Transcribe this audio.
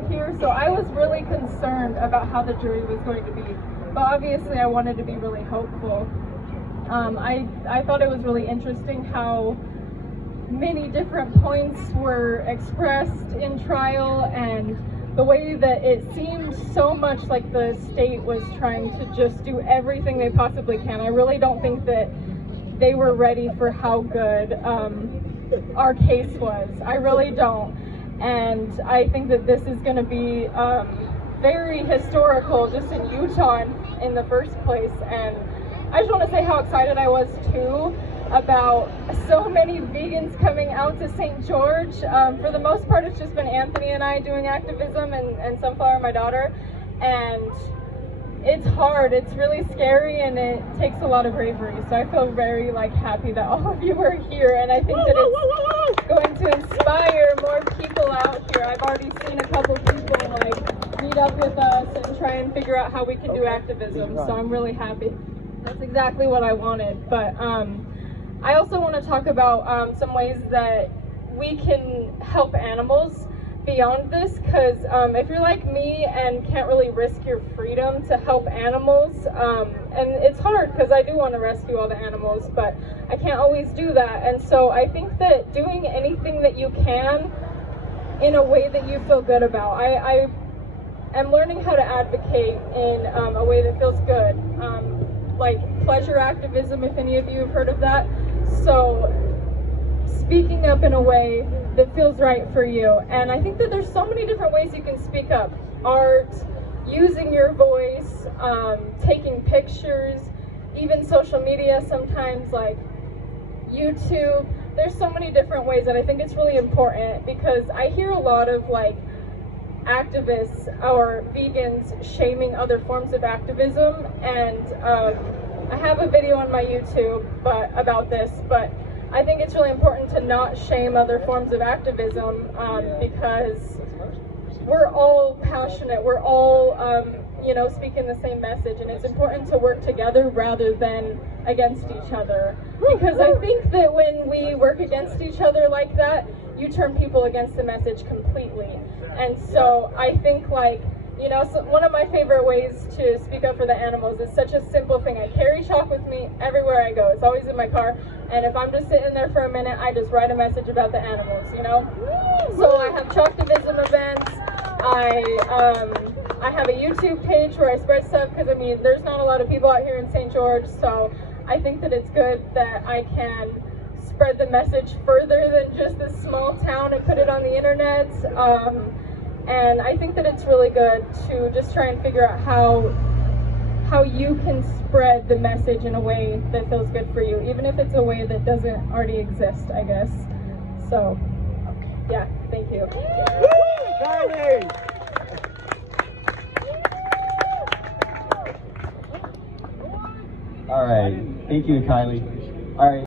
out here, so I was really concerned about how the jury was going to be. But obviously I wanted to be really hopeful. I thought it was really interesting how many different points were expressed in trial, and the way that it seemed so much like the state was trying to just do everything they possibly can. I really don't think that they were ready for how good our case was. I really don't. And I think that this is going to be very historical just in Utah in the first place. And I just want to say how excited I was too about so many vegans coming out to St. George. For the most part, it's just been Anthony and I doing activism, and Sunflower, my daughter. And it's hard, it's really scary, and it takes a lot of bravery. So I feel very happy that all of you are here, and I think that it's going to inspire more people out here. I've already seen a couple people meet up with us and try and figure out how we can do activism. So I'm really happy. That's exactly what I wanted. But I also want to talk about some ways that we can help animals beyond this, because if you're like me and can't really risk your freedom to help animals, and it's hard because I do want to rescue all the animals, but I can't always do that. And so I think that doing anything that you can in a way that you feel good about. I am learning how to advocate in a way that feels good, like pleasure activism, if any of you have heard of that. So speaking up in a way that feels right for you. And I think that there's so many different ways you can speak up. Art, using your voice, taking pictures, even social media sometimes, like YouTube. There's so many different ways, and I think it's really important because I hear a lot of activists or vegans shaming other forms of activism, and I have a video on my YouTube about this, but I think it's really important to not shame other forms of activism because we're all passionate, we're all speaking the same message, and it's important to work together rather than against each other, because I think that when we work against each other like that, you turn people against the message completely. And so I think so one of my favorite ways to speak up for the animals is such a simple thing. I carry chalk with me everywhere I go. It's always in my car. And if I'm just sitting there for a minute, I just write a message about the animals, So I have chalktivism events. I have a YouTube page where I spread stuff because, there's not a lot of people out here in St. George. So I think that it's good that I can spread the message further than just this small town and put it on the internet. And I think that it's really good to just try and figure out how you can spread the message in a way that feels good for you, even if it's a way that doesn't already exist, I guess. So, yeah, thank you. All right, thank you, Kylie. All right.